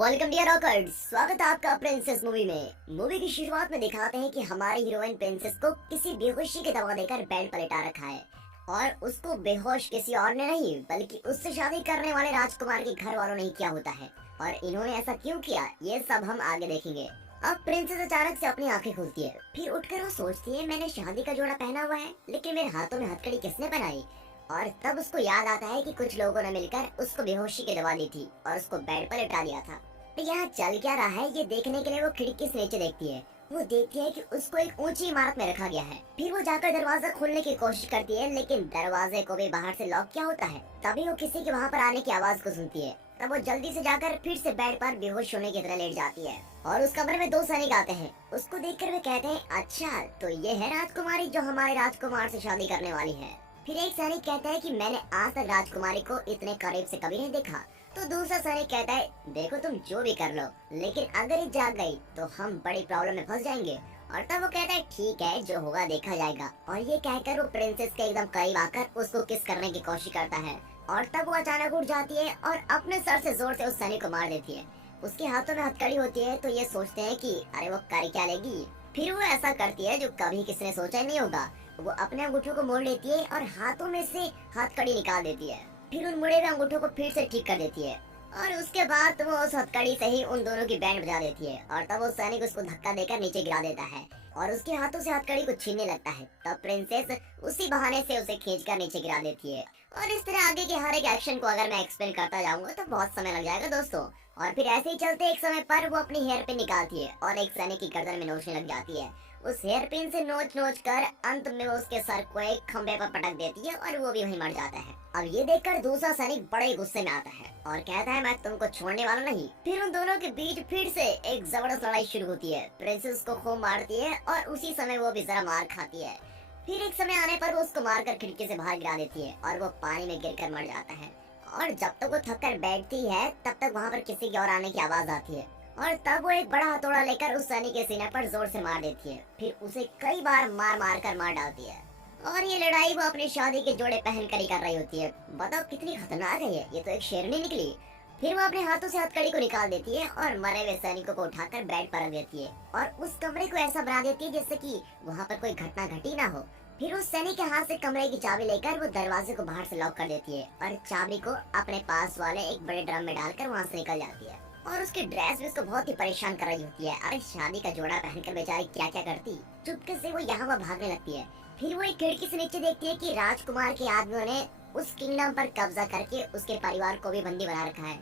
Welcome dear rockers, स्वागत है आपका प्रिंसेस मूवी में। मूवी की शुरुआत में दिखाते हैं कि हमारी हीरोइन प्रिंसेस को किसी बेहोशी की दवा देकर बेड पर लेटा रखा है और उसको बेहोश किसी और ने नहीं बल्कि उससे शादी करने वाले राजकुमार के घर वालों ने ही किया होता है। और इन्होंने ऐसा क्यों किया ये सब हम आगे देखेंगे। अब प्रिंसेस अचानक से अपनी आंखें खुलती है, फिर उठकर वो सोचती है मैंने शादी का जोड़ा पहना हुआ है लेकिन मेरे हाथों में हथकड़ी किसने बनाई। और तब उसको याद आता है कि कुछ लोगों ने मिलकर उसको बेहोशी की दवा दी थी और उसको बेड पर लेटा दिया था। तो यहाँ चल क्या रहा है ये देखने के लिए वो खिड़की से नीचे देखती है। वो देखती है कि उसको एक ऊंची इमारत में रखा गया है। फिर वो जाकर दरवाजा खोलने की कोशिश करती है लेकिन दरवाजे को भी बाहर से लॉक किया होता है। तभी वो किसी के वहाँ पर आने की आवाज को सुनती है। तब वो जल्दी से जाकर फिर से बेड पर बेहोश होने की तरह लेट जाती है और उस कमरे में दो सैनिक आते हैं। उसको देखकर वे कहते हैं अच्छा तो ये है राजकुमारी जो हमारे राजकुमार से शादी करने वाली है। फिर एक सैनिक कहता है कि मैंने आज तक राजकुमारी को इतने करीब से कभी नहीं देखा। तो दूसरा सैनिक कहता है देखो तुम जो भी कर लो लेकिन अगर ये जाग गई तो हम बड़ी प्रॉब्लम में फंस जाएंगे। और तब वो कहता है ठीक है जो होगा देखा जाएगा। और ये कहकर वो प्रिंसेस के एकदम करीब आकर उसको किस करने की कोशिश करता है। और तब वो अचानक उठ जाती है और अपने सर से जोर से उस सैनिक को मार देती है। उसके हाथों में हथकड़ी होती है तो ये सोचते हैं कि अरे वो कर क्या लेगी। फिर वो ऐसा करती है जो कभी किसी ने सोचा नहीं होगा। वो अपने अंगूठों को मोड़ लेती है और हाथों में से हथकड़ी निकाल देती है। फिर उन मुड़े हुए अंगूठों को फिर से ठीक कर देती है और उसके बाद वो उस हथकड़ी से ही उन दोनों की बैंड बजा देती है। और तब वो सैनिक उसको धक्का देकर नीचे गिरा देता है और उसके हाथों से हथकड़ी को छीनने लगता है। तब प्रिंसेस उसी बहाने से उसे खींचकर नीचे गिरा देती है। और इस तरह आगे के हर एक एक्शन को अगर मैं एक्सप्लेन करता जाऊंगा तो बहुत समय लग जाएगा दोस्तों। और फिर ऐसे ही चलते एक समय पर वो अपनी हेयर पिन निकालती है और एक सैनिक की गर्दन में नोचने लग जाती है। उस हेयर पिन से नोच नोच कर अंत में वो उसके सर को एक खंबे पर पटक देती है और वो भी वहीं मर जाता है। अब ये देखकर दूसरा सैनिक बड़े गुस्से में आता है और कहता है मैं तुमको छोड़ने वाला नहीं। फिर उन दोनों के बीच फिर से एक जबरदस्त लड़ाई शुरू होती है। प्रिंसेस को खूब मारती है और उसी समय वो भी जरा मार खाती है। फिर एक समय आने पर वो उसको मारकर खिड़की से बाहर गिरा देती है और वो पानी में गिरकर मर जाता है। और जब तक वो थक कर बैठती है तब तक वहाँ पर किसी की और आने की आवाज आती है और तब वो एक बड़ा हथौड़ा लेकर उस सैनिक के सीने पर जोर से मार देती है। फिर उसे कई बार मार मार कर मार डालती है। और ये लड़ाई वो अपनी शादी के जोड़े पहन कर ही कर रही होती है। बताओ कितनी खतरनाक है ये तो एक शेरनी निकली। फिर वो अपने हाथों से हथकड़ी को निकाल देती है और मरे हुए सैनिकों को उठाकर बेड पर रख देती है और उस कमरे को ऐसा बना देती है जैसे कि वहाँ पर कोई घटना घटी ना हो। फिर उस सैनिक के हाथ से कमरे की चाबी लेकर वो दरवाजे को बाहर से लॉक कर देती है और चाबी को अपने पास वाले एक बड़े ड्रम में डालकर वहाँ से निकल जाती है। और उसकी ड्रेस भी उसको बहुत ही परेशान कर रही होती है। अरे शादी का जोड़ा पहनकर बेचारी क्या क्या करती। चुपके से वो यहाँ वहाँ भागने लगती है। फिर वो एक खिड़की से नीचे देखती है कि राजकुमार के आदमियों ने उस किंगडम पर कब्जा करके उसके परिवार को भी बंदी बना रखा है।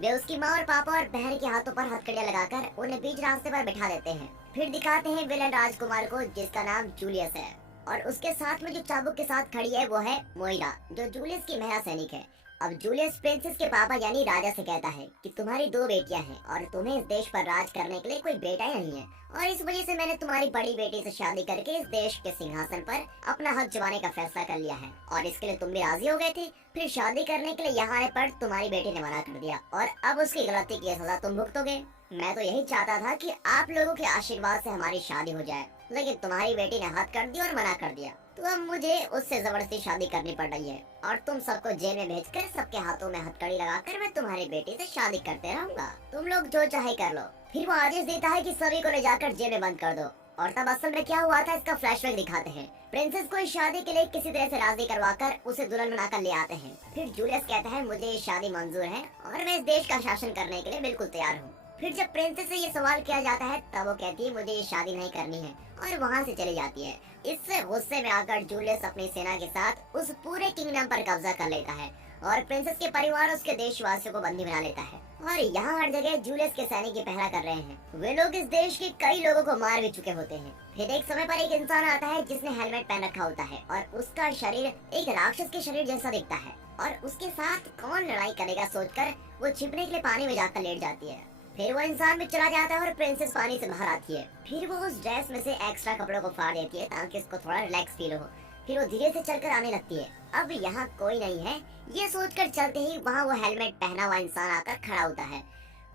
वे उसकी माँ और पापा और बहन के हाथों पर हथकड़ियाँ लगाकर उन्हें बीच रास्ते पर बैठा देते हैं। फिर दिखाते हैं विलन राजकुमार को जिसका नाम जूलियस है और उसके साथ में जो चाबुक के साथ खड़ी है वो है मोइरा जो जूलियस की महिला सैनिक है। अब जूलियस प्रिंसेस के पापा यानी राजा से कहता है कि तुम्हारी दो बेटियां हैं और तुम्हें इस देश पर राज करने के लिए कोई बेटा ही नहीं है और इस वजह से मैंने तुम्हारी बड़ी बेटी से शादी करके इस देश के सिंहासन पर अपना हक जमाने का फैसला कर लिया है और इसके लिए तुम भी राजी हो गए थे। फिर शादी करने के लिए यहाँ आने पर तुम्हारी बेटी ने मना कर दिया और अब उसकी गलती की सजा तुम भुगतोगे। मैं तो यही चाहता था कि आप लोगों के आशीर्वाद से हमारी शादी हो जाए लेकिन तुम्हारी बेटी ने हाथ कर दिया और मना कर दिया तो अब मुझे उससे जबरदस्ती शादी करनी पड़ रही है और तुम सबको जेल में भेजकर सबके हाथों में हथकड़ी लगाकर मैं तुम्हारी बेटी से शादी करते रहूंगा। तुम लोग जो चाहे कर लो। फिर वो आदेश देता है कि सभी को ले जाकर जेल में बंद कर दो। और तब असल में क्या हुआ था इसका फ्लैशबैक दिखाते हैं। प्रिंसेस को इस शादी के लिए किसी तरह से राजी करवाकर उसे दुल्हन बनाकर ले आते हैं। फिर जूलियस कहता है मुझे ये शादी मंजूर है और मैं इस देश का शासन करने के लिए बिल्कुल तैयार हूँ। फिर जब प्रिंसेस से ये सवाल किया जाता है तब वो कहती है मुझे ये शादी नहीं करनी है और वहाँ से चली जाती है। इससे गुस्से में आकर जूलियस अपनी सेना के साथ उस पूरे किंगडम पर कब्जा कर लेता है और प्रिंसेस के परिवार उसके देशवासियों को बंदी बना लेता है। और यहाँ हर जगह जूलियस के सैनिक ही पहरा कर रहे हैं। वे लोग इस देश के कई लोगों को मार भी चुके होते हैं। फिर एक समय पर एक इंसान आता है जिसने हेलमेट पहन रखा होता है और उसका शरीर एक राक्षस के शरीर जैसा दिखता है और उसके साथ कौन लड़ाई करेगा सोचकर वो छिपने के लिए पानी में जाकर लेट जाती है। फिर वो इंसान में चला जाता है और प्रिंसेस पानी से बाहर आती है। फिर वो उस ड्रेस में से एक्स्ट्रा कपड़ों को फाड़ देती है ताकि उसको थोड़ा रिलैक्स फील हो। फिर वो धीरे से चलकर आने लगती है। अब यहाँ कोई नहीं है ये सोचकर चलते ही वहाँ वो हेलमेट पहना हुआ इंसान आकर खड़ा होता है।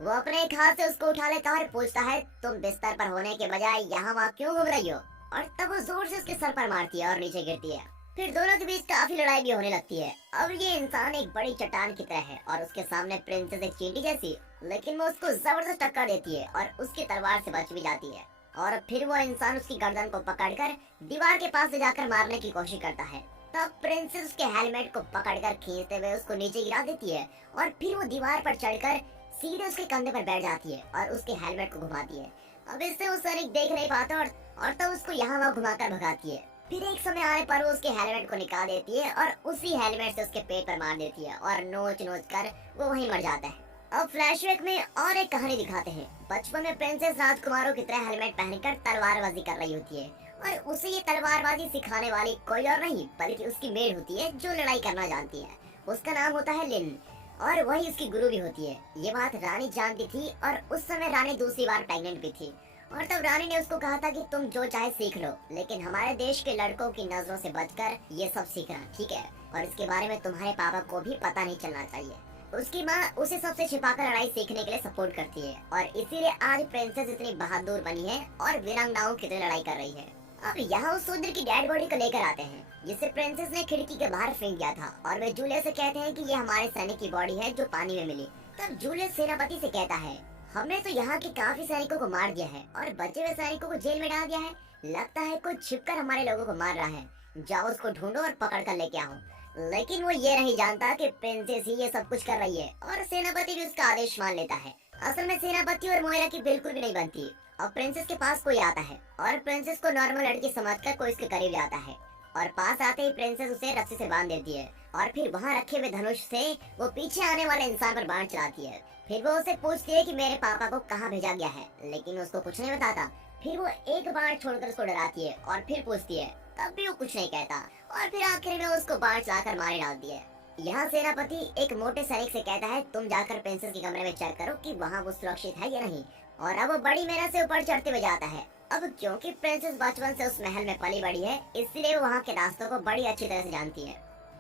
वो अपने एक हाथ से उसको उठा लेता है और पूछता है तुम बिस्तर पर होने के बजाय यहाँ वहाँ क्यों घूम रही हो। और तब वो जोर से उसके सर पर मारती है और नीचे गिरती है। फिर दोनों के बीच काफी लड़ाई भी होने लगती है। अब ये इंसान एक बड़ी चट्टान की तरह है और उसके सामने प्रिंसेस एक चींटी जैसी लेकिन वो उसको जबरदस्त टक्कर देती है और उसकी तलवार से बच भी जाती है। और फिर वो इंसान उसकी गर्दन को पकड़कर दीवार के पास ले जाकर मारने की कोशिश करता है। तब प्रिंसेस उसके हेलमेट को पकड़कर खींचते हुए उसको नीचे गिरा देती है और फिर वो दीवार पर चढ़कर सीधे उसके कंधे पर बैठ जाती है और उसके हेलमेट को घुमाती है। अब इससे वो सैनिक देख नहीं पाता और तब उसको यहाँ वहाँ घुमाकर भगाती है। फिर एक समय आने पर वो उसके हेलमेट को निकाल देती है और उसी हेलमेट से उसके पेट पर मार देती है और नोच नोच कर वो वहीं मर जाता है। अब फ्लैशबैक में और एक कहानी दिखाते हैं। बचपन में प्रिंसेस राजकुमारों की तरह हेलमेट पहनकर तलवारबाजी कर रही होती है और उसे ये तलवारबाजी सिखाने वाली कोई और नहीं बल्कि उसकी मेड होती है जो लड़ाई करना जानती है। उसका नाम होता है लिन और वही उसकी गुरु भी होती है। ये बात रानी जानती थी और उस समय रानी दूसरी बार प्रेग्नेंट भी थी और तब रानी ने उसको कहा था कि तुम जो चाहे सीख लो, लेकिन हमारे देश के लड़कों की नजरों से बचकर ये सब सीखना, ठीक है? और इसके बारे में तुम्हारे पापा को भी पता नहीं चलना चाहिए। उसकी माँ उसे सबसे छिपाकर लड़ाई सीखने के लिए सपोर्ट करती है और इसीलिए आज प्रिंसेस इतनी बहादुर बनी है और वीरांगनाओं की तरह लड़ाई कर रही है। अब यहाँ उस शूद्र की डेड बॉडी को लेकर आते हैं जिसे प्रिंसेस ने खिड़की के बाहर फेंक दिया था और वे जूलियस से कहते हैं कि ये हमारे सैनिक की बॉडी है जो पानी में मिली। तब जूलियस सेनापति से कहता है, हमने तो यहाँ के काफी सैनिकों को मार दिया है और बचे हुए सैनिकों को जेल में डाल दिया है। लगता है कोई छिपकर हमारे लोगों को मार रहा है। जाओ उसको ढूंढो और पकड़ कर लेके आओ। लेकिन वो ये नहीं जानता कि प्रिंसेस ही ये सब कुछ कर रही है और सेनापति भी उसका आदेश मान लेता है। असल में सेनापति और मोइरा की बिल्कुल भी नहीं बनती। अब प्रिंसेस के पास कोई आता है और प्रिंसेस को नॉर्मल लड़की समझकर कोई उसके करीब जाता है और पास आते ही प्रिंसेस उसे रस्सी से बांध देती है और फिर वहाँ रखे हुए धनुष से वो पीछे आने वाले इंसान पर बाण चलाती है। फिर वो उसे पूछती है कि मेरे पापा को कहाँ भेजा गया है, लेकिन उसको कुछ नहीं बताता। फिर वो एक बाण छोड़कर उसको डराती है और फिर पूछती है, तब भी वो कुछ नहीं कहता और फिर आखिर में उसको बाण चलाकर मारे डालती है। यहाँ सेनापति एक मोटे सैनिक से कहता है, तुम जाकर प्रिंसेस के कमरे में चेक करो कि वहाँ वो सुरक्षित है या नहीं। और अब वो बड़ी मेहनत से ऊपर चढ़ते हुए जाता है। अब क्योंकि प्रिंसेस बचपन से उस महल में पली बड़ी है, इसलिए वो वहाँ के रास्तों को बड़ी अच्छी तरह से जानती है।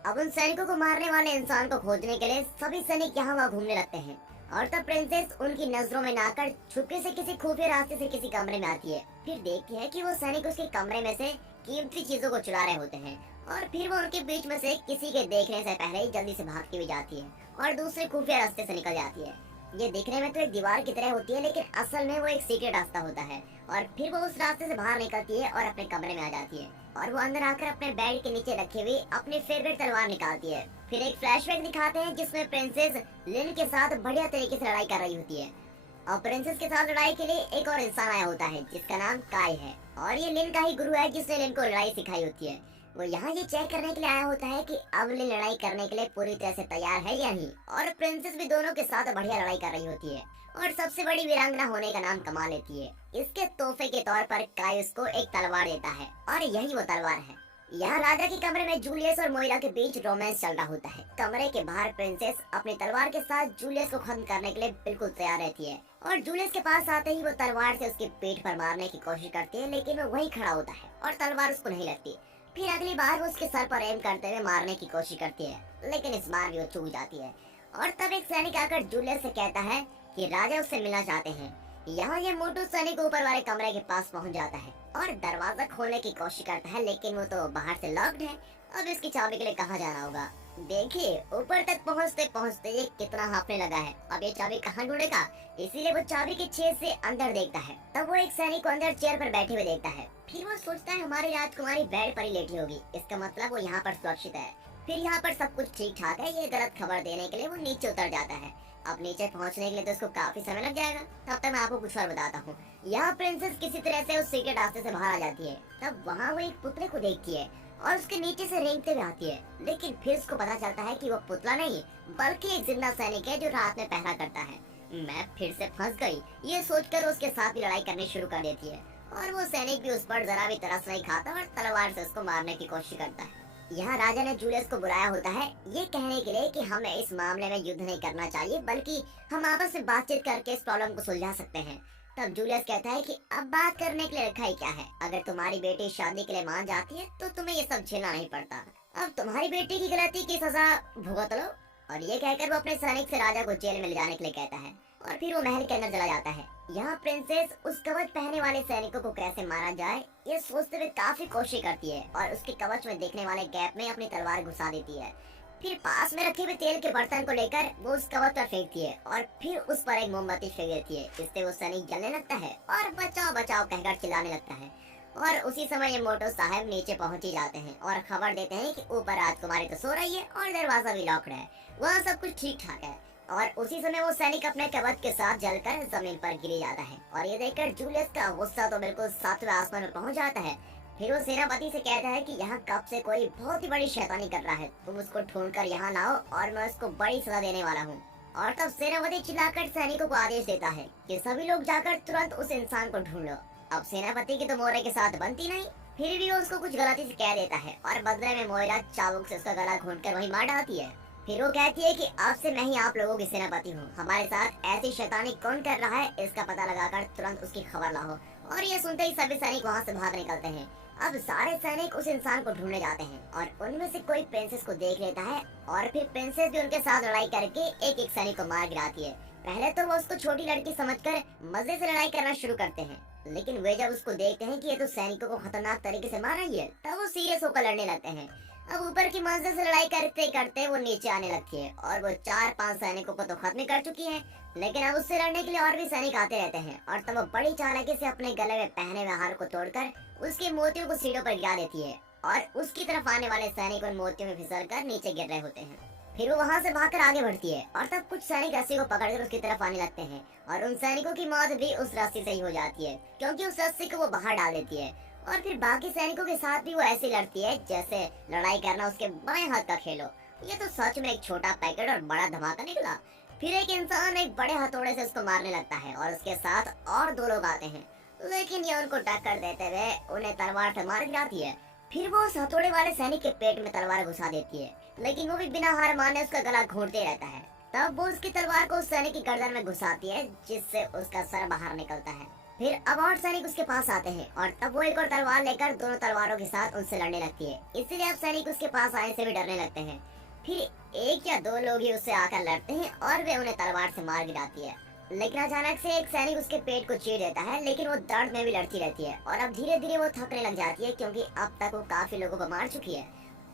अब उन सैनिकों को मारने वाले इंसान को खोजने के लिए सभी सैनिक यहाँ वहाँ घूमने लगते हैं और तब प्रिंसेस उनकी नजरों में ना आकर छुपके से किसी खुफिया रास्ते से किसी कमरे में आती है। फिर देखती है कि वो सैनिक उसके कमरे में से कीमती चीजों को चुरा रहे होते हैं और फिर वो उनके बीच में से किसी के देखने से पहले ही जल्दी से भागती हुई जाती है और दूसरे खुफिया रास्ते से निकल जाती है। ये दिखने में तो एक दीवार की तरह होती है, लेकिन असल में वो एक सीक्रेट रास्ता होता है और फिर वो उस रास्ते से बाहर निकलती है और अपने कमरे में आ जाती है और वो अंदर आकर अपने बेड के नीचे रखी हुई अपनी फेवरेट तलवार निकालती है। फिर एक फ्लैशबैक दिखाते हैं जिसमें प्रिंसेस लिन के साथ बढ़िया तरीके से लड़ाई कर रही होती है और प्रिंसेस के साथ लड़ाई के लिए एक और इंसान आया होता है जिसका नाम काय है और ये लिन का ही गुरु है जिसने लिन को लड़ाई सिखाई होती है। वो यहाँ ये चेक करने के लिए आया होता है कि अब लिन लड़ाई करने के लिए पूरी तरह से तैयार है या नहीं और प्रिंसेस भी दोनों के साथ बढ़िया लड़ाई कर रही होती है और सबसे बड़ी वीरांगना होने का नाम कमा लेती है। इसके तोहफे के तौर पर काय उसको एक तलवार देता है और यही वो तलवार है। यहाँ राजा के कमरे में जूलियस और मोइरा के बीच रोमांस चल रहा होता है। कमरे के बाहर प्रिंसेस अपनी तलवार के साथ जूलियस को खत्म करने के लिए बिल्कुल तैयार रहती है और जूलियस के पास आते ही वो तलवार से उसके पेट पर मारने की कोशिश करती है, लेकिन वो वहीं खड़ा होता है और तलवार उसको नहीं लगती। फिर अगली बार वो उसके सर पर एम करते हुए मारने की कोशिश करती है, लेकिन इस बार भी वो चूक जाती है और तब एक सैनिक आकर जूलियस से कहता है कि राजा उससे मिलना चाहते हैं। यहाँ ये मोटू सैनिक ऊपर वाले कमरे के पास पहुँच जाता है और दरवाजा खोलने की कोशिश करता है, लेकिन वो तो बाहर से लॉक्ड है। अब इसकी चाबी के लिए कहाँ जाना होगा। देखिए ऊपर तक पहुँचते पहुँचते ये कितना हांफने लगा है। अब ये चाबी कहाँ ढूंढेगा, इसीलिए वो चाबी के छेद से अंदर देखता है। तब वो एक सैनिक को अंदर चेयर पर बैठे हुए देखता है। फिर वो सोचता है हमारी राजकुमारी बेड पर ही लेटी होगी, इसका मतलब वो यहाँ पर सुरक्षित है। फिर यहाँ पर सब कुछ ठीक ठाक है। ये गलत खबर देने के लिए वो नीचे उतर जाता है। अब नीचे पहुँचने के लिए तो उसको काफी समय लग जाएगा। तब तक मैं आपको कुछ और बताता हूँ। यहाँ प्रिंसेस किसी तरह से उस सीक्रेट रास्ते से बाहर आ जाती है। तब वहाँ वो एक पुतले को देखती है और उसके नीचे से रेंगते हुए आती है, लेकिन फिर उसको पता चलता है कि वो पुतला नहीं बल्कि एक जिंदा सैनिक है जो रात में पहरा करता है। मैं फिर से फंस गई, ये सोचकर उसके साथ भी लड़ाई करनी शुरू कर देती है और वो सैनिक भी उस पर जरा भी तरस नहीं खाता और तलवार से उसको मारने की कोशिश करता है। यहाँ राजा ने जूलियस को बुलाया होता है ये कहने के लिए कि हमें इस मामले में युद्ध नहीं करना चाहिए, बल्कि हम आपस में बातचीत करके इस प्रॉब्लम को सुलझा सकते हैं। तब जूलियस कहता है कि अब बात करने के लिए रखा ही क्या है। अगर तुम्हारी बेटी शादी के लिए मान जाती है तो तुम्हें ये सब झेलना नहीं पड़ता। अब तुम्हारी बेटी की गलती की सजा भुगत लो। और ये कहकर वो अपने सैनिक से राजा को जेल में ले जाने के लिए कहता है और फिर वो महल के अंदर चला जाता है। यहाँ प्रिंसेस उस कवच पहने वाले सैनिकों को कैसे मारा जाए ये सोचते हुए काफी कोशिश करती है और उसके कवच में देखने वाले गैप में अपनी तलवार घुसा देती है। फिर पास में रखे हुए तेल के बर्तन को लेकर वो उस कवच पर फेंकती है और फिर उस पर एक मोमबत्ती फेंक देती है। इससे वो सैनिक जलने लगता है और बचाओ बचाओ कहकर चिल्लाने लगता है। और उसी समय ये मोटो साहब नीचे पहुंच ही जाते हैं और खबर देते हैं कि ऊपर राजकुमारी तो सो रही है और दरवाजा भी लॉक्ड है, वहाँ सब कुछ ठीक ठाक है। और उसी समय वो सैनिक अपने कवच के साथ जलकर जमीन पर गिर जाता है और ये देखकर जूलियस का गुस्सा तो बिल्कुल सातवें आसमान में पहुंच जाता है। फिर वो सेनापति से कहता है कि यहाँ कब से कोई बहुत ही बड़ी शैतानी कर रहा है, तुम उसको ढूंढ कर यहाँ लाओ और मैं उसको बड़ी सजा देने वाला हूँ। और तब सेनापति चिल्लाकर सैनिकों को आदेश देता है कि सभी लोग जाकर तुरंत उस इंसान को ढूंढ लो। अब सेनापति की तो मोरे के साथ बनती नहीं, फिर भी वो उसको कुछ गलती से कह देता है और बदले में मोइरा चाबुक से उसका गला घोंटकर वहीं मार डालती है। फिर वो कहती है कि अब से मैं ही आप लोगों की सेनापति हूँ, हमारे साथ ऐसी शैतानी कौन कर रहा है इसका पता लगाकर तुरंत उसकी खबर लाओ। और ये सुनते ही सभी सैनिक वहाँ से भाग निकलते हैं। अब सारे सैनिक उस इंसान को ढूंढने जाते हैं और उनमें से कोई प्रिंसेस को देख लेता है और फिर प्रिंसेस भी उनके साथ लड़ाई करके एक एक सैनिक को मार गिराती है। पहले तो वो उसको छोटी लड़की समझकर मजे से लड़ाई करना शुरू करते हैं, लेकिन वे जब उसको देखते हैं कि ये तो सैनिकों को खतरनाक तरीके से मार रही है, तब वो सीरियस होकर लड़ने लगते हैं। अब ऊपर की मंजिल से लड़ाई करते करते वो नीचे आने लगती है और वो 4-5 सैनिकों को तो खत्म कर चुकी है, लेकिन अब उससे लड़ने के लिए और भी सैनिक आते रहते हैं। और तब वो बड़ी चालाकी से अपने गले में पहने हुए हार को तोड़कर उसके मोतियों को सीढ़ों पर गिरा देती है और उसकी तरफ आने वाले सैनिक उन मोतियों में फिसलकर नीचे गिर रहे होते हैं। फिर वो वहाँ से भागकर आगे बढ़ती है और तब कुछ सैनिक रस्सी को पकड़कर उसकी तरफ आने लगते हैं और उन सैनिकों की मौत भी उस रस्सी से ही हो जाती है, क्योंकि उस रस्सी को वो बाहर डाल देती है। और फिर बाकी सैनिकों के साथ भी वो ऐसे लड़ती है जैसे लड़ाई करना उसके बाएं हाथ का खेल हो। ये तो सच में एक छोटा पैकेट और बड़ा धमाका निकला। फिर एक इंसान एक बड़े हथौड़े से उसको मारने लगता है और उसके साथ और 2 लोग आते हैं, लेकिन ये उनको टक्कर देते हुए उन्हें तलवार से मार गिराती है। फिर वो उस हथौड़े वाले सैनिक के पेट में तलवार घुसा देती है, लेकिन वो भी बिना हार माने उसका गला घोंटते रहता है। तब वो उसकी तलवार को उस सैनिक की गर्दन में घुसाती है, जिससे उसका सर बाहर निकलता है। फिर अब और सैनिक उसके पास आते हैं और तब वो एक और तलवार लेकर दोनों तलवारों के साथ उनसे लड़ने लगती है, इसलिए अब सैनिक उसके पास आने से भी डरने लगते हैं। फिर 1 या 2 लोग ही उससे आकर लड़ते हैं और वे उन्हें तलवार से मार गिराती है, लेकिन अचानक से एक सैनिक उसके पेट को चीर देता है, लेकिन वो दर्द में भी लड़ती रहती है और अब धीरे धीरे वो थकने लग जाती है, क्योंकि अब तक वो काफी लोगों को मार चुकी है।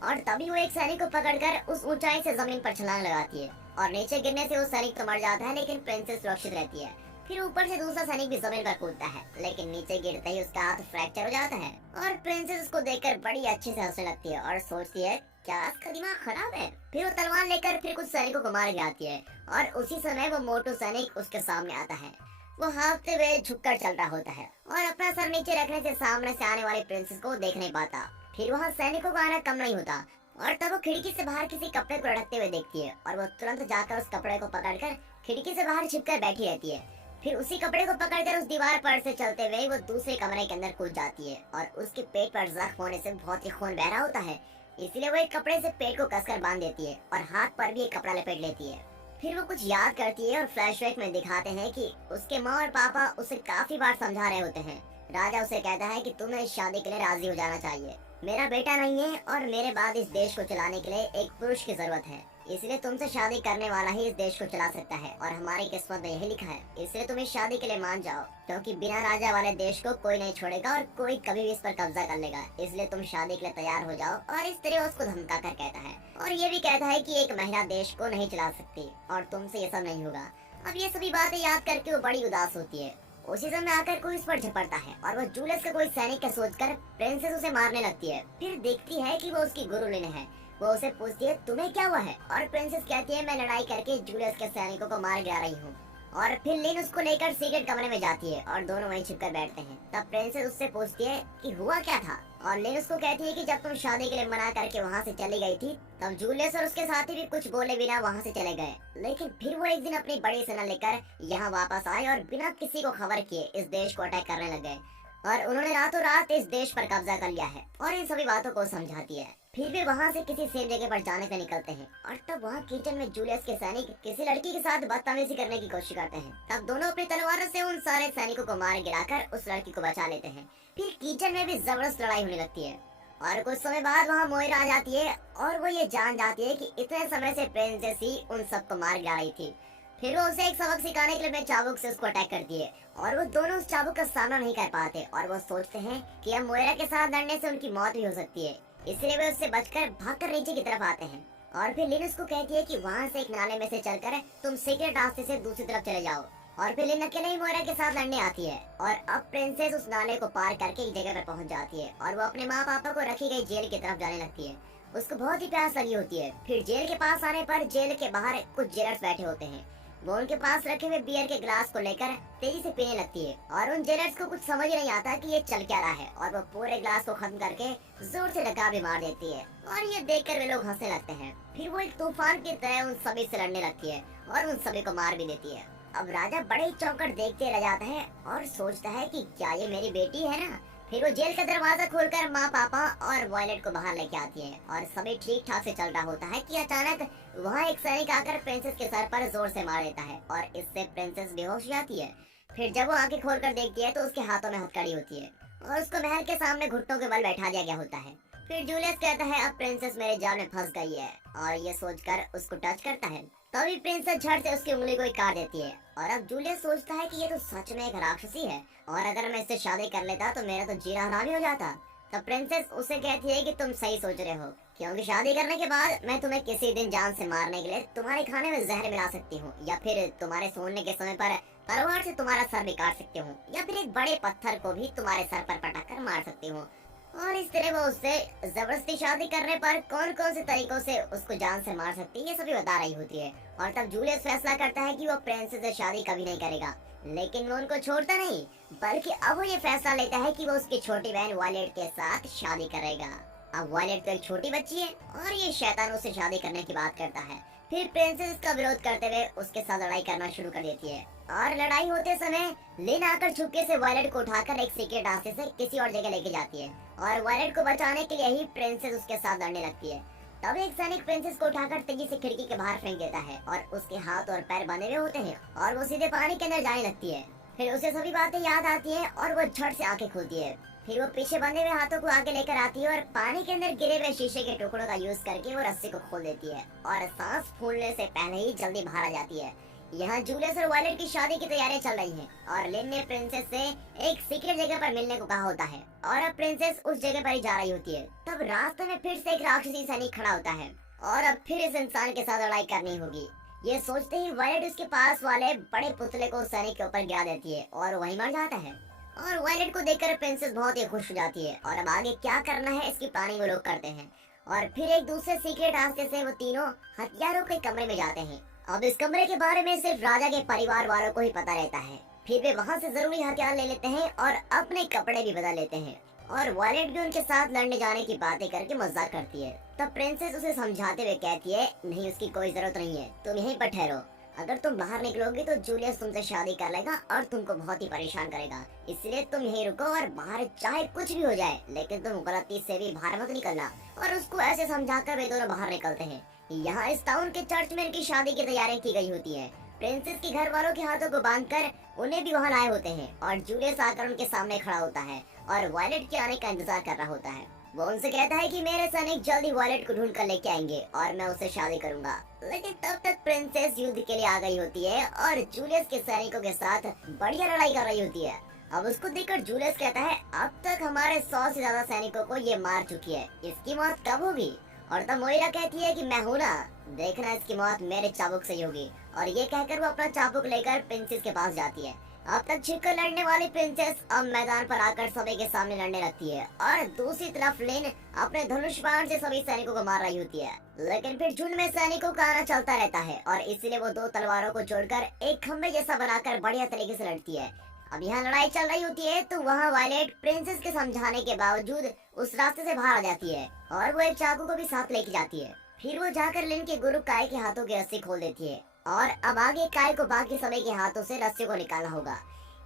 और तभी वो एक सैनिक को पकड़कर उस ऊंचाई से जमीन पर छलांग लगाती है और नीचे गिरने से वो सैनिक तो मर जाता है, लेकिन प्रिंसेस सुरक्षित रहती है। फिर ऊपर से दूसरा सैनिक भी जमीन पर कूदता है, लेकिन नीचे गिरते ही उसका हाथ फ्रैक्चर हो जाता है और प्रिंसेस उसको देखकर बड़ी अच्छे से हंसने लगती है और सोचती है क्या इसका दिमाग खराब है। फिर वो तलवार लेकर फिर कुछ सैनिकों को मार गिराती है और उसी समय वो मोटू सैनिक उसके सामने आता है। वो हाँफते हुए झुककर चल रहा होता है और अपना सर नीचे रखने से सामने से आने वाली प्रिंसेस को देख नहीं पाता। फिर वहाँ सैनिकों का आना कम नहीं होता और तब वो खिड़की से बाहर किसी कपड़े को लटकते हुए देखती है और वो तुरंत जाकर उस कपड़े को पकड़कर खिड़की से बाहर छिपकर बैठी रहती है। फिर उसी कपड़े को पकड़कर उस दीवार पर से चलते हुए वो दूसरे कमरे के अंदर कूद जाती है और उसके पेट पर जख्म होने से बहुत ही खून बह रहा होता है, इसलिए वो एक कपड़े से पेट को कसकर बांध देती है और हाथ पर भी एक कपड़ा लपेट लेती है। फिर वो कुछ याद करती है और फ्लैशबैक में दिखाते हैं कि उसके माँ और पापा उसे काफी बार समझा रहे होते हैं। राजा उसे कहता है कि तुम्हें इस शादी के लिए राजी हो जाना चाहिए, मेरा बेटा नहीं है और मेरे बाद इस देश को चलाने के लिए एक पुरुष की जरूरत है, इसलिए तुमसे शादी करने वाला ही इस देश को चला सकता है और हमारी किस्मत में यही लिखा है, इसलिए तुम इस शादी के लिए मान जाओ, क्योंकि बिना राजा वाले देश को कोई नहीं छोड़ेगा और कोई कभी भी इस पर कब्जा कर लेगा, इसलिए तुम शादी के लिए तैयार हो जाओ। और इस तरह उसको धमका कर कहता है और ये भी कहता है कि एक महिला देश को नहीं चला सकती और तुमसे ये सब नहीं होगा। अब ये सभी बातें याद करके वो बड़ी उदास होती है। उसी समय आकर कोई उस पर झपटता है और वो जूलियस का कोई सैनिक का सोचकर प्रिंसेस उसे मारने लगती है। फिर देखती है कि वो उसकी गुरु लिन है। वो उसे पूछती है तुम्हें क्या हुआ है, और प्रिंसेस कहती है मैं लड़ाई करके जूलियस के सैनिकों को मार गिरा रही हूँ। और फिर लिन उसको लेकर सीक्रेट कमरे में जाती है और दोनों वहीं छिपकर बैठते हैं। तब प्रिंसेस उससे पूछती है कि हुआ क्या था, और लिन उसको कहती है कि जब तुम शादी के लिए मना करके वहाँ से चली गई थी तब जूलियस और उसके साथी भी कुछ बोले बिना वहाँ से चले गए, लेकिन फिर वो एक दिन अपनी बड़ी सेना लेकर यहाँ वापस आए और बिना किसी को खबर किए इस देश को अटैक करने लग गए और उन्होंने रातों रात इस देश पर कब्जा कर लिया है और इन सभी बातों को समझाती है। फिर भी वहाँ से किसी सेफ जगह पर जाने से निकलते हैं और तब वहाँ किचन में जूलियस के सैनिक किसी लड़की के साथ बदतमीजी करने की कोशिश करते हैं। तब दोनों अपनी तलवारों से उन सारे सैनिकों को मार गिराकर उस लड़की को बचा लेते हैं। फिर किचन में भी जबरदस्त लड़ाई होने लगती है और कुछ समय बाद वहाँ मोइरा आ जाती है और वो ये जान जाती है कि इतने समय से प्रिंसेस ही उन सबको मार गिरा रही थी। फिर वो उसे एक सबक सिखाने के लिए अपने चाबुक से उसको अटैक करती है और वो दोनों उस चाबुक का सामना नहीं कर पाते और वो सोचते हैं कि अब मोइरा के साथ लड़ने से उनकी मौत भी हो सकती है, इसलिए वे उससे बचकर भागकर नीचे की तरफ आते हैं और फिर लिन उसको कहती है कि वहाँ से एक नाले में से चलकर तुम सीक्रेट रास्ते से दूसरी तरफ चले जाओ। और फिर लिन अकेले ही मोइरा के साथ लड़ने आती है और अब प्रिंसेस उस नाले को पार करके एक जगह पर पहुंच जाती है और वो अपने माँ पापा को रखी गई जेल की तरफ जाने लगती है। उसको बहुत ही प्यास लगी होती है। फिर जेल के पास आने पर जेल के बाहर कुछ जेलर्स बैठे होते हैं। वो उनके पास रखे हुए बियर के ग्लास को लेकर तेजी से पीने लगती है और उन जेलर्स को कुछ समझ ही नहीं आता कि ये चल क्या रहा है और वो पूरे ग्लास को खत्म करके जोर से डका भी मार देती है और ये देखकर वे लोग हंसने लगते हैं। फिर वो एक तूफान की तरह उन सभी से लड़ने लगती है और उन सभी को मार भी देती है। अब राजा बड़े ही चौंकट देखते रह जाता है और सोचता है कि क्या ये मेरी बेटी है ना। फिर वो जेल का दरवाजा खोलकर माँ पापा और वॉयलेट को बाहर लेके आती है और सभी ठीक ठाक से चल रहा होता है कि अचानक वहाँ एक सैनिक आकर प्रिंसेस के सर पर जोर से मार देता है और इससे प्रिंसेस बेहोश हो जाती है। फिर जब वो आंखें खोलकर देखती है तो उसके हाथों में हथकड़ी होती है और उसको महल के सामने घुटनों के बल बैठा दिया गया होता है। फिर जूलियस कहता है अब प्रिंसेस मेरे जाल में फंस गई है और ये सोचकर उसको टच करता है। तभी प्रिंसेस झट से उसकी उंगली को काट देती है और अब जूलियस सोचता है कि ये तो सच में एक राक्षसी है और अगर मैं इससे शादी कर लेता तो मेरा तो जीना हराम ही हो जाता। तब प्रिंसेस उसे कहती है कि तुम सही सोच रहे हो क्योंकि शादी करने के बाद मैं तुम्हें किसी दिन जान से मारने के लिए तुम्हारे खाने में जहर मिला सकती हूँ या फिर तुम्हारे सोने के समय पर तलवार से तुम्हारा सर भी काट सकती हूँ या फिर एक बड़े पत्थर को भी तुम्हारे सर पर पटक कर मार सकती हूँ। और इस तरह वो उससे जबरदस्ती शादी करने पर कौन कौन से तरीकों से उसको जान से मार सकती है ये सभी बता रही होती है। और तब जूलियस फैसला करता है कि वो प्रिंसेस से शादी कभी नहीं करेगा, लेकिन वो उनको छोड़ता नहीं बल्कि अब वो ये फैसला लेता है कि वो उसकी छोटी बहन वॉयलेट के साथ शादी करेगा। अब वॉयलेट तो एक छोटी बच्ची है और ये शैतान उससे शादी करने की बात करता है। फिर प्रिंसेस का विरोध करते हुए उसके साथ लड़ाई करना शुरू कर देती है और लड़ाई होते समय लिन आकर छुपके से वॉयलेट को उठाकर एक सीक्रेट रास्ते से किसी और जगह लेके जाती है और वॉयलेट को बचाने के लिए ही प्रिंसेस उसके साथ लड़ने लगती है। तब एक सैनिक प्रिंसेस को उठाकर तेजी से खिड़की के बाहर फेंक देता है और उसके हाथ और पैर बंधे हुए होते हैं और वो सीधे पानी के अंदर जाने लगती है। फिर उसे सभी बातें याद आती हैं और वो झट से आंखें खोलती है। फिर वो पीछे बंधे हुए हाथों को आगे लेकर आती है और पानी के अंदर गिरे हुए शीशे के टुकड़ों का यूज करके वो रस्सी को खोल देती है और सांस फूलने से पहले ही जल्दी बाहर आ जाती है। यहाँ जूलियस और वॉयलेट की शादी की तैयारियां चल रही हैं और लिन ने प्रिंसेस से एक सीक्रेट जगह पर मिलने को कहा होता है और अब प्रिंसेस उस जगह पर ही जा रही होती है। तब रास्ते में फिर से एक राक्षसी सैनिक खड़ा होता है और अब फिर इस इंसान के साथ लड़ाई करनी होगी। ये सोचते ही वॉयलेट उसके पास वाले बड़े पुतले को सैनिक के ऊपर गिरा देती है और वहीं मर जाता है। और वॉयलेट को देखकर प्रिंसेस बहुत ही खुश हो जाती है और अब आगे क्या करना है इसकी प्लानिंग वो लोग करते हैं और फिर एक दूसरे सीक्रेट रास्ते से वो तीनों हथियारों के कमरे में जाते हैं। अब इस कमरे के बारे में सिर्फ राजा के परिवार वालों को ही पता रहता है। फिर वे वहाँ से जरूरी हथियार ले लेते हैं और अपने कपड़े भी बदल लेते हैं और वॉयलेट भी उनके साथ लड़ने जाने की बातें करके मजाक करती है। तब प्रिंसेस उसे समझाते हुए कहती है नहीं उसकी कोई जरूरत नहीं है, तुम यहीं पर ठहरो। अगर तुम बाहर निकलोगी तो जूलियस तुमसे शादी कर लेगा और तुमको बहुत ही परेशान करेगा, इसलिए तुम यहीं रुको और बाहर चाहे कुछ भी हो जाए लेकिन तुम गलती से भी बाहर मत निकलना। और उसको ऐसे समझाकर वे दोनों बाहर निकलते हैं। यहाँ इस टाउन के चर्च में इनकी शादी की तैयारियां की गई होती है। प्रिंसेस के घर वालों के हाथों को बांधकर उन्हें भी वहाँ लाए होते हैं और जूलियस आकर उनके सामने खड़ा होता है और वॉयलेट के आने का इंतजार कर रहा होता है। वो उनसे कहता है कि मेरे सैनिक जल्दी वॉयलेट को ढूंढ कर लेके आएंगे और मैं उससे शादी करूंगा। लेकिन तब तक प्रिंसेस युद्ध के लिए आ गई होती है और जूलियस के सैनिकों के साथ बढ़िया लड़ाई कर रही होती है। अब उसको देखकर जूलियस कहता है अब तक हमारे 100 से ज्यादा सैनिकों को ये मार चुकी है, इसकी मौत कब होगी? और तब मोइरा कहती है कि मैं हूँ ना, देखना इसकी मौत मेरे चाबुक से ही होगी। और ये कहकर वो अपना चाबुक लेकर प्रिंसेस के पास जाती है। अब तक छिपकर लड़ने वाली प्रिंसेस अब मैदान पर आकर सभी के सामने लड़ने लगती है और दूसरी तरफ लिन अपने धनुष बाण से सभी सैनिकों को मार रही होती है। लेकिन फिर झुंड में सैनिकों का आना चलता रहता है और इसलिए वो दो तलवारों को जोड़कर एक खंबे जैसा बनाकर बढ़िया तरीके से लड़ती है। अब यहाँ लड़ाई चल रही होती है तो वहाँ वॉयलेट प्रिंसेस के समझाने के बावजूद उस रास्ते से बाहर आ जाती है और वो एक चाकू को भी साथ लेके जाती है। फिर वो जाकर लिन के गुरु काय के हाथों की रस्सी खोल देती है और अब आगे काय को बाकी सभी के हाथों से रस्सी को निकालना होगा।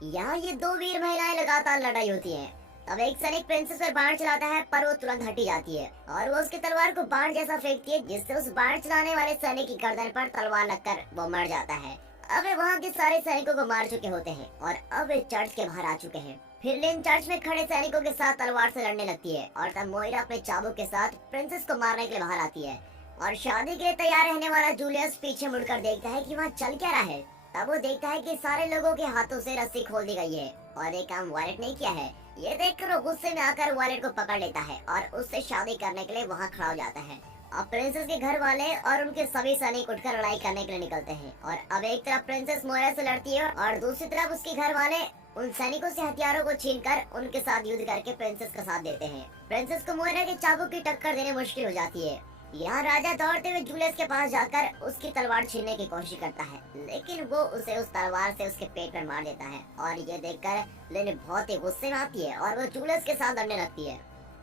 यहाँ ये दो वीर महिलाएं लगातार लड़ाई होती हैं। तब एक सैनिक प्रिंसेस पर बाण चलाता है पर वो तुरंत हटी जाती है और वो उसकी तलवार को बाण जैसा फेंकती है जिससे उस बाण चलाने वाले सैनिक की गर्दन पर तलवार लगकर वो मर जाता है। अब वे वहाँ के सारे सैनिकों को मार चुके होते हैं और अब वे चर्च के बाहर आ चुके हैं। फिर लिन चर्च में खड़े सैनिकों के साथ तलवार से लड़ने लगती है और तब मोइरा अपने चाबुक के साथ प्रिंसेस को मारने के लिए बाहर आती है और शादी के लिए तैयार रहने वाला जूलियस पीछे मुड़कर देखता है कि वहाँ चल क्या रहा है। तब वो देखता है कि सारे लोगों के हाथों से रस्सी खोल दी गई है और ये काम वॉयलेट ने किया है। ये देखकर वो गुस्से में आकर वॉयलेट को पकड़ लेता है और उससे शादी करने के लिए वहाँ खड़ा हो जाता है अब प्रिंसेस के घर वाले और उनके सभी सैनिक उठकर लड़ाई करने के लिए निकलते हैं और अब एक तरफ प्रिंसेस मोयरा से लड़ती है और दूसरी तरफ उसके घर वाले उन सैनिकों से हथियारों को छीनकर उनके साथ युद्ध करके प्रिंसेस का साथ देते हैं। प्रिंसेस को मोयरा के चाबुक की टक्कर देने मुश्किल हो जाती है। यहाँ राजा दौड़ते हुए जूलियस के पास जाकर उसकी तलवार छीनने की कोशिश करता है, लेकिन वो उसे उस तलवार से उसके पेट पर मार देता है और ये देखकर लिन बहुत ही गुस्से में आती है और वो जूलियस के साथ लड़ने लगती है।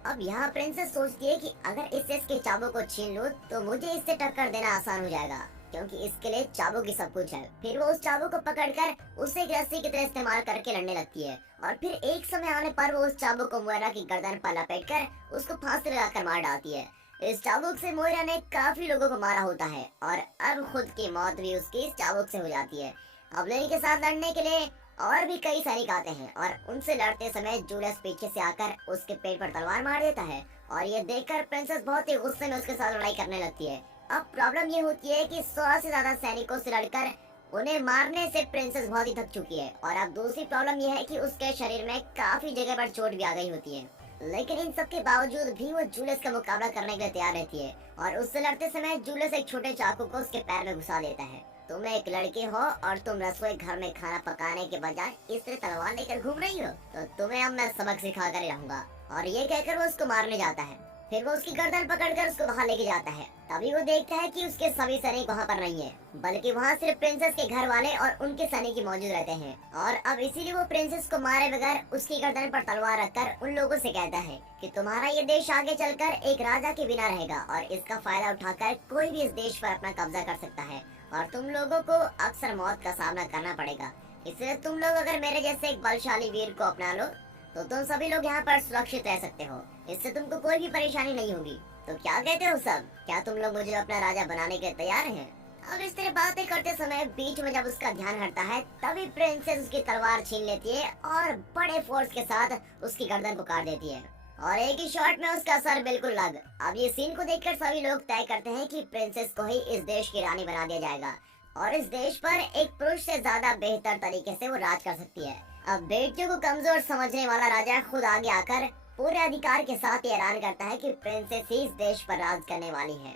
अब यहाँ प्रिंसेस सोचती है कि अगर इससे इसके चाबुक को छीन लूं तो मुझे इससे टक्कर देना आसान हो जाएगा, क्योंकि इसके लिए चाबुक ही सब कुछ है। फिर वो उस चाबुक को पकड़कर उसे एक रस्सी की तरह इस्तेमाल करके लड़ने लगती है और फिर एक समय आने पर वो उस चाबुक को मोयरा की गर्दन पर लपेटकर उसको फांसी लगाकर मार डालती है। इस चाबुक से मोयरा ने काफी लोगों को मारा होता है और अब खुद की मौत भी उसकी इस चाबुक से हो जाती है। अब लेनी के साथ लड़ने के लिए और भी कई सैनिक आते हैं और उनसे लड़ते समय जूलियस पीछे से आकर उसके पेट पर तलवार मार देता है और ये देखकर प्रिंसेस बहुत ही गुस्से में उसके साथ लड़ाई करने लगती है। अब प्रॉब्लम ये होती है कि 100 से ज्यादा सैनिकों से लड़कर उन्हें मारने से प्रिंसेस बहुत ही थक चुकी है और अब दूसरी प्रॉब्लम ये है कि उसके शरीर में काफी जगह पर चोट भी आ गई होती है। लेकिन इन सब के बावजूद भी वो जूलियस का मुकाबला करने के लिए तैयार रहती है और उससे लड़ते समय जूलियस एक छोटे चाकू को उसके पैर में घुसा देता है। तुम एक लड़की हो और तुम रसोई घर में खाना पकाने के बजाय इस तरह तलवार लेकर घूम रही हो, तो तुम्हें अब मैं सबक सिखा कर रहूंगा। और ये कहकर वो उसको मारने जाता है। फिर वो उसकी गर्दन पकड़कर उसको बाहर लेके जाता है। तभी वो देखता है कि उसके सभी सैनिक वहाँ पर नहीं है, बल्कि वहाँ सिर्फ प्रिंसेस के घर वाले और उनके सैनिक ही मौजूद रहते हैं। और अब इसीलिए वो प्रिंसेस को मारे बगैर उसकी गर्दन पर तलवार रखकर उन लोगों से कहता है कि तुम्हारा ये देश आगे चलकर एक राजा के बिना रहेगा और इसका फायदा उठाकर कोई भी इस देश पर अपना कब्जा कर सकता है और तुम लोगों को अक्सर मौत का सामना करना पड़ेगा। इसलिए तुम लोग अगर मेरे जैसे एक बलशाली वीर को अपना लो तो तुम सभी लोग यहाँ पर सुरक्षित रह सकते हो। इससे तुमको कोई भी परेशानी नहीं होगी। तो क्या कहते हो सब? क्या तुम लोग मुझे अपना राजा बनाने के तैयार हैं? अब इस तरह बातें करते समय बीच में जब उसका ध्यान हटता है तभी प्रिंसेस उसकी तलवार छीन लेती है और बड़े फोर्स के साथ उसकी गर्दन को काट देती है और एक ही शॉट में उसका सर बिल्कुल अलग। अब ये सीन को देखकर सभी लोग तय करते हैं कि प्रिंसेस को ही इस देश की रानी बना दिया जाएगा और इस देश पर एक पुरुष से ज्यादा बेहतर तरीके से वो राज कर सकती है। अब बेटियों को कमजोर समझने वाला राजा खुद आगे आकर पूरे अधिकार के साथ ऐलान करता है कि प्रिंसेस ही इस देश पर राज करने वाली है।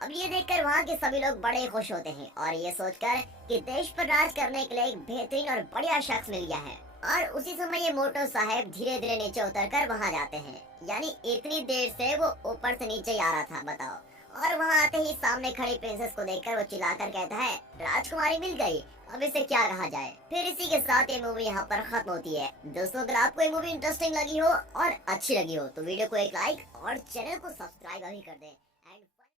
अब ये देखकर वहाँ के सभी लोग बड़े खुश होते हैं और ये सोचकर कि देश पर राज करने के लिए एक बेहतरीन और बढ़िया शख्स मिल गया है। और उसी समय ये मोटो साहब धीरे धीरे नीचे उतरकर वहाँ जाते हैं, यानी इतनी देर से वो ऊपर से नीचे आ रहा था, बताओ। और वहाँ आते ही सामने खड़ी प्रिंसेस को देखकर वो चिल्लाकर कहता है, राजकुमारी मिल गई, अब इसे क्या कहा जाए। फिर इसी के साथ ये मूवी यहाँ पर खत्म होती है। दोस्तों, अगर आपको ये मूवी इंटरेस्टिंग लगी हो और अच्छी लगी हो तो वीडियो को एक लाइक और चैनल को सब्सक्राइब भी कर दें।